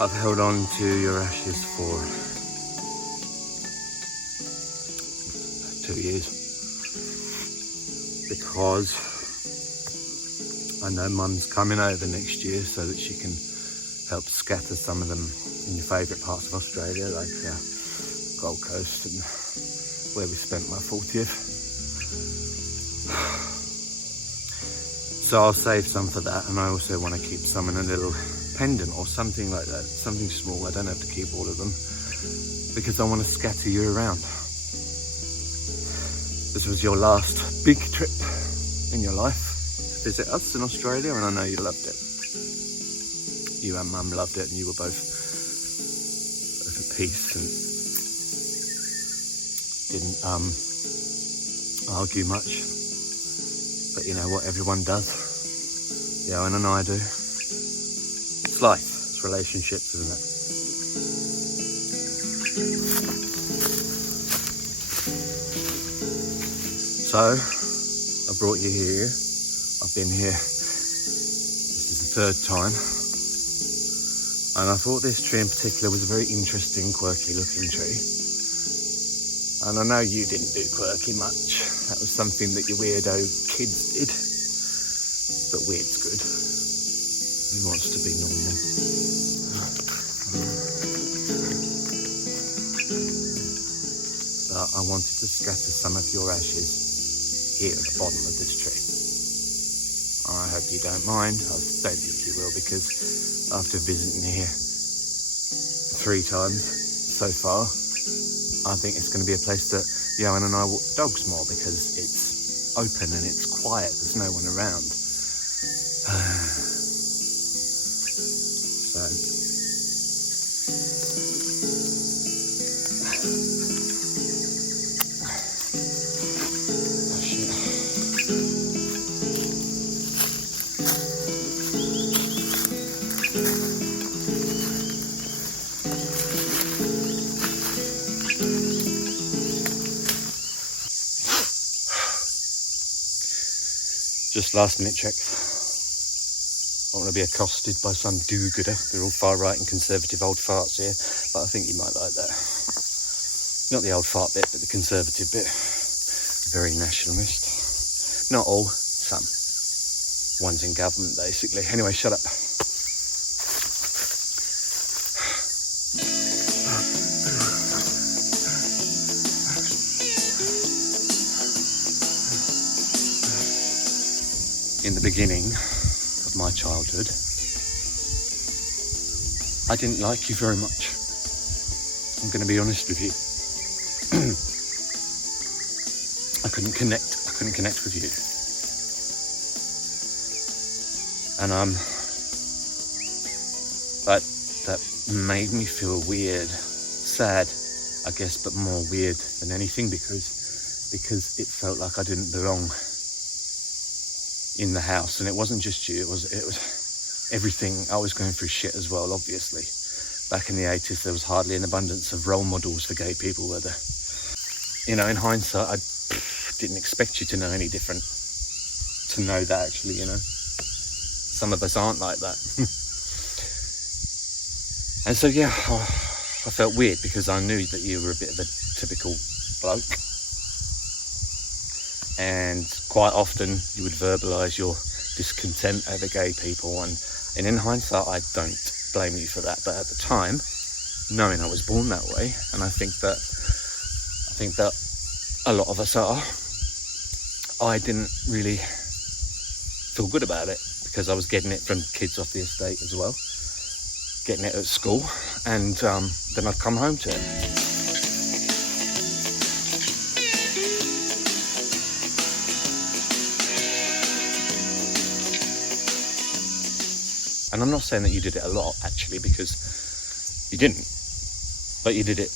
I've held on to your ashes for 2 years because I know Mum's coming over next year so that she can help scatter some of them in your favourite parts of Australia, like Gold Coast and where we spent my 40th. So I'll save some for that, and I also want to keep some in a little pendant or something like that, something small. I don't have to keep all of them because I want to scatter you around. This was your last big trip in your life to visit us in Australia, and I know you loved it. You and Mum loved it, and you were both at peace and didn't argue much. But you know what everyone does? Yeah, and I do. It's life, it's relationships, isn't it? So, I brought you here. I've been here. This is the third time. And I thought this tree in particular was a very interesting, quirky looking tree. And I know you didn't do quirky much. That was something that your weirdo kids did. But weird's good. Who wants to be normal? So I wanted to scatter some of your ashes here at the bottom of this tree. I hope you don't mind. I don't think you will, because after visiting here 3 times so far, I think it's going to be a place that Johan and I walk the dogs more, because it's open and it's quiet. There's no one around. So just last minute check. I don't want to be accosted by some do-gooder. They're all far right and conservative old farts here, but I think you might like that. Not the old fart bit, but the conservative bit. Very nationalist. Not all, some. One's in government, basically. Anyway, shut up. In the beginning of my childhood, I didn't like you very much. I'm going to be honest with you. I couldn't connect with you. And that made me feel weird, sad, I guess, but more weird than anything, because it felt like I didn't belong in the house. And it wasn't just you, it was everything. I was going through shit as well, obviously. Back in the 80s, there was hardly an abundance of role models for gay people, were there? You know, in hindsight, I didn't expect you to know any different, to know that actually, you know. Some of us aren't like that. And so, yeah, I felt weird, because I knew that you were a bit of a typical bloke. And quite often you would verbalise your discontent over gay people, and in hindsight I don't blame you for that, but at the time, knowing I was born that way, and I think that a lot of us are, I didn't really feel good about it, because I was getting it from kids off the estate as well, getting it at school, and then I'd come home to it. And I'm not saying that you did it a lot, actually, because you didn't. But you did it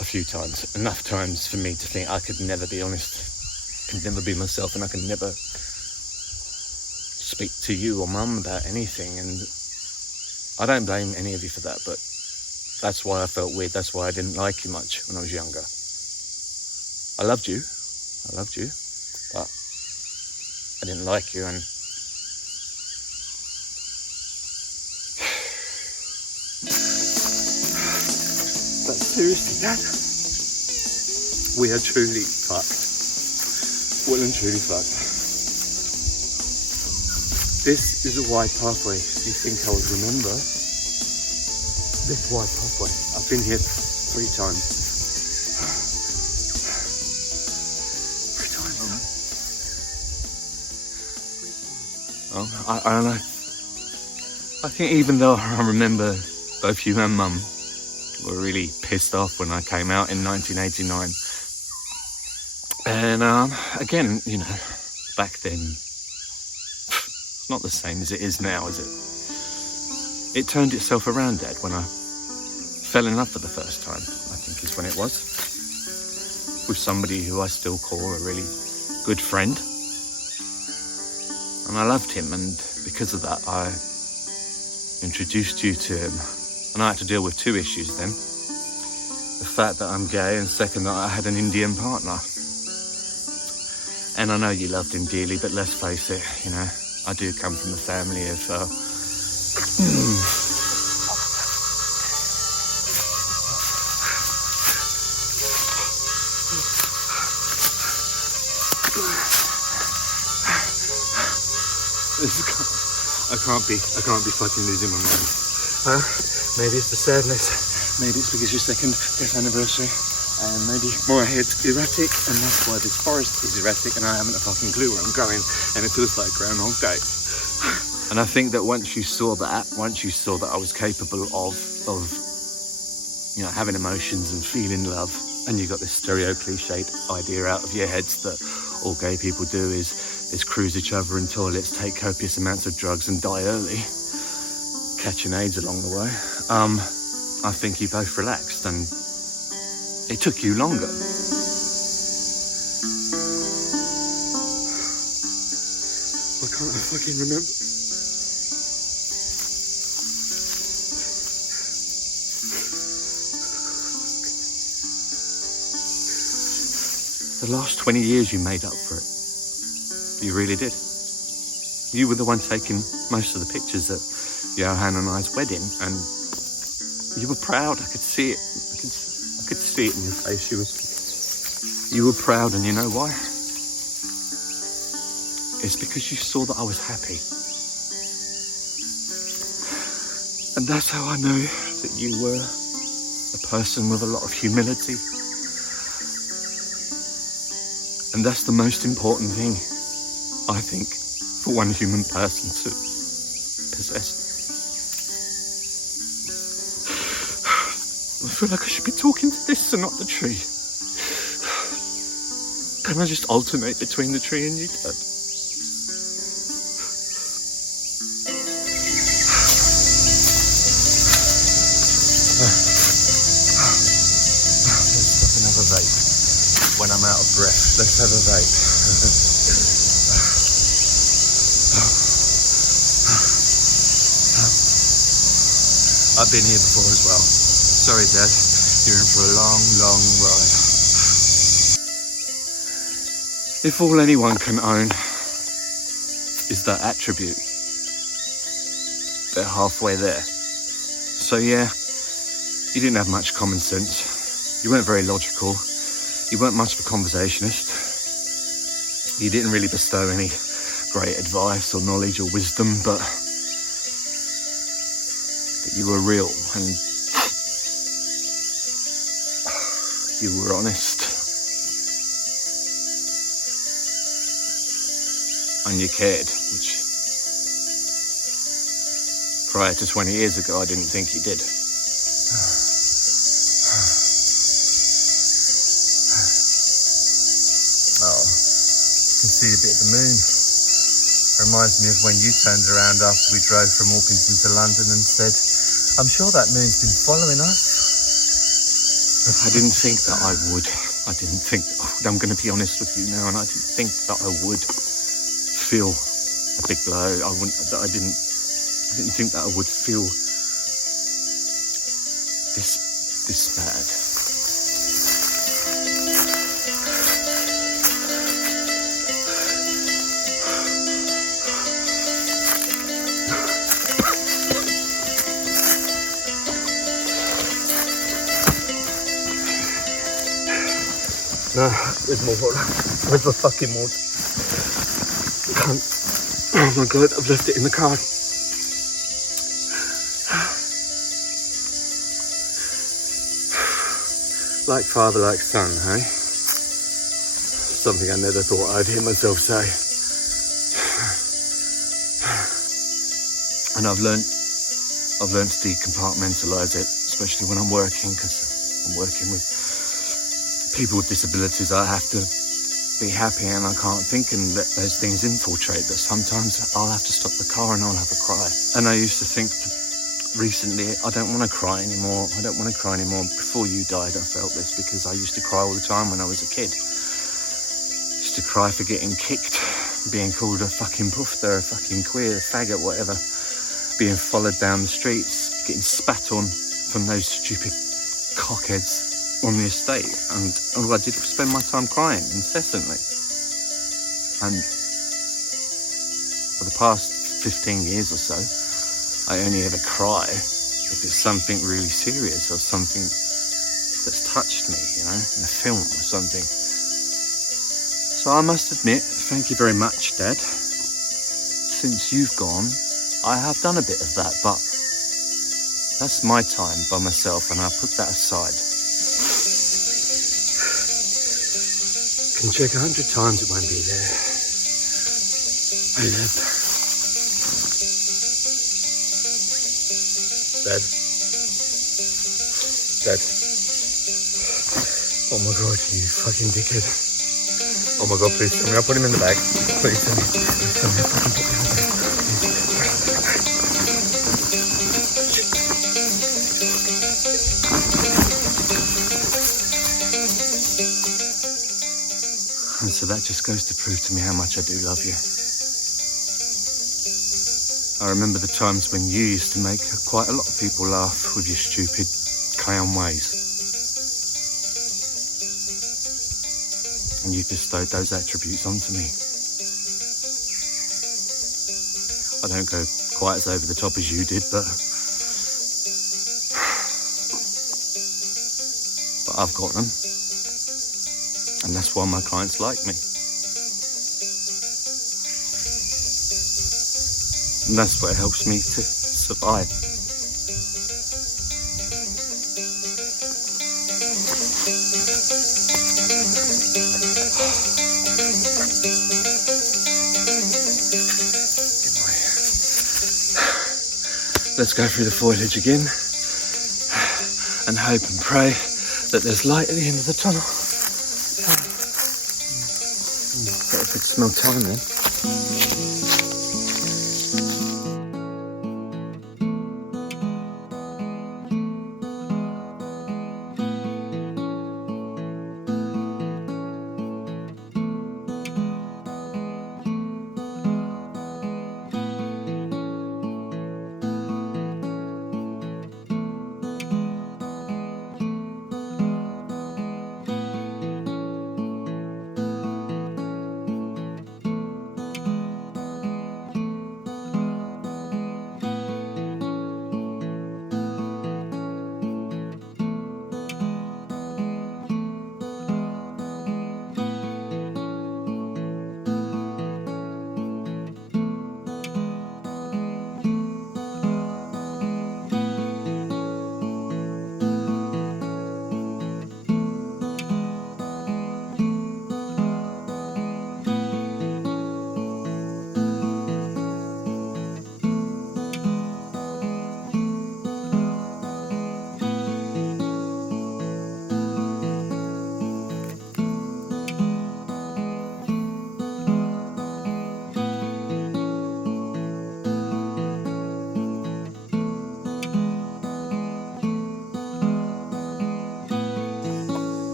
a few times, enough times for me to think I could never be honest, could never be myself, and I could never speak to you or Mum about anything. And I don't blame any of you for that, but that's why I felt weird. That's why I didn't like you much when I was younger. I loved you, but I didn't like you, and But seriously, Dad, we are truly fucked. Well and truly fucked. This is a wide pathway. Do you think I would remember this wide pathway? I've been here 3 times. 3 times. Oh, I don't know. I think even though I remember both you and Mum were really pissed off when I came out in 1989. And again, you know, back then, it's not the same as it is now, is it? It turned itself around, Dad, when I fell in love for the first time, I think is when it was. With somebody who I still call a really good friend. And I loved him, and because of that, I introduced you to him. And I had to deal with 2 issues then. The fact that I'm gay, and second, that I had an Indian partner. And I know you loved him dearly, but let's face it, you know, I do come from a family of... I can't be fucking losing my mind. Maybe it's the sadness. Maybe it's because your 2nd death anniversary. And maybe my head's erratic, and that's why this forest is erratic, and I haven't a fucking clue where I'm going, and it feels like Groundhog Day. And I think that once you saw that I was capable of you know, having emotions and feeling love, and you got this cliched idea out of your heads that all gay people do is cruise each other in toilets, take copious amounts of drugs and die early, catching AIDS along the way. I think you both relaxed, and it took you longer. Why can't I fucking remember? The last 20 years you made up for it. You really did. You were the one taking most of the pictures at Johan and I's wedding, and you were proud. I could see it. I could see it in your face. You were proud, and you know why? It's because you saw that I was happy. And that's how I know that you were a person with a lot of humility. And that's the most important thing, I think, for one human person to possess. I feel like I should be talking to this and not the tree. Can I just alternate between the tree and you, Dad? Let's stop and have a vape. When I'm out of breath, let's have a vape. I've been here before as well. Sorry, Dad. You're in for a long, long ride. If all anyone can own is that attribute, they're halfway there. So yeah, you didn't have much common sense. You weren't very logical. You weren't much of a conversationist. You didn't really bestow any great advice or knowledge or wisdom, but you were real and you were honest. And you cared, which prior to 20 years ago, I didn't think you did. Oh, you can see a bit of the moon. Reminds me of when you turned around after we drove from Orpington to London and said, I'm sure that moon's been following us. I didn't think that I would. I didn't think, I'm going to be honest with you now, and I didn't think that I would feel a big blow. I didn't think that I would feel this bad. No, there's more water. Where's my fucking water? Oh my god, I've left it in the car. Like father, like son, hey? Something I never thought I'd hear myself say. And I've learned to decompartmentalise it, especially when I'm working, because I'm working with people with disabilities. I have to be happy and I can't think and let those things infiltrate, but sometimes I'll have to stop the car and I'll have a cry. And I used to think recently, I don't want to cry anymore. Before you died, I felt this because I used to cry all the time when I was a kid. Used to cry for getting kicked, being called a fucking poofter, a fucking queer, a faggot, whatever. Being followed down the streets, getting spat on from those stupid cockheads on the estate. And all I did was spend my time crying incessantly. And for the past 15 years or so, I only ever cry if it's something really serious or something that's touched me, you know, in a film or something. So I must admit, thank you very much, Dad. Since you've gone, I have done a bit of that, but that's my time by myself and I put that aside. Can check 100 times, it won't be there. Hey, Dad. Dad. Oh my god, you fucking dickhead. Oh my god, please tell me I'll put him in the bag. Please tell me. Please tell me I'll fucking put him in the bag. And so that just goes to prove to me how much I do love you. I remember the times when you used to make quite a lot of people laugh with your stupid clown ways. And you bestowed those attributes onto me. I don't go quite as over the top as you did, but I've got them. And that's why my clients like me. And that's what helps me to survive. Let's go through the foliage again and hope and pray that there's light at the end of the tunnel. But if it's smell time then.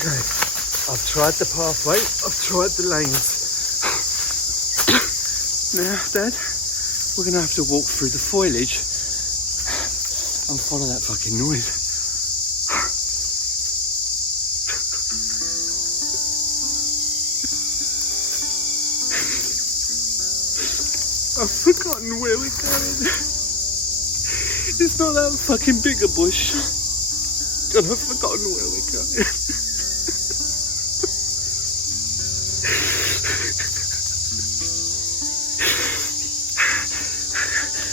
Okay, I've tried the pathway, I've tried the lanes. Now, Dad, we're going to have to walk through the foliage and follow that fucking noise. I've forgotten where we're going. It's not that fucking big a bush. And I've forgotten where we're going.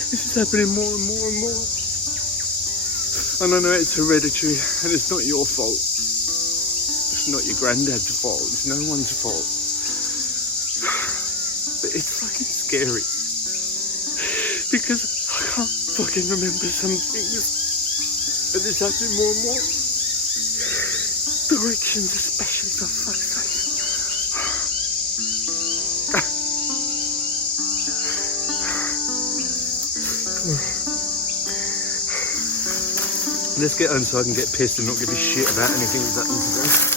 This is happening more and more and more. And I know it's hereditary and it's not your fault. It's not your granddad's fault. It's no one's fault. But it's fucking scary. Because I can't fucking remember some things. And it's happening more and more. Directions especially, for fuck's sake. Come on. Let's get home so I can get pissed and not give a shit about anything that's happened today.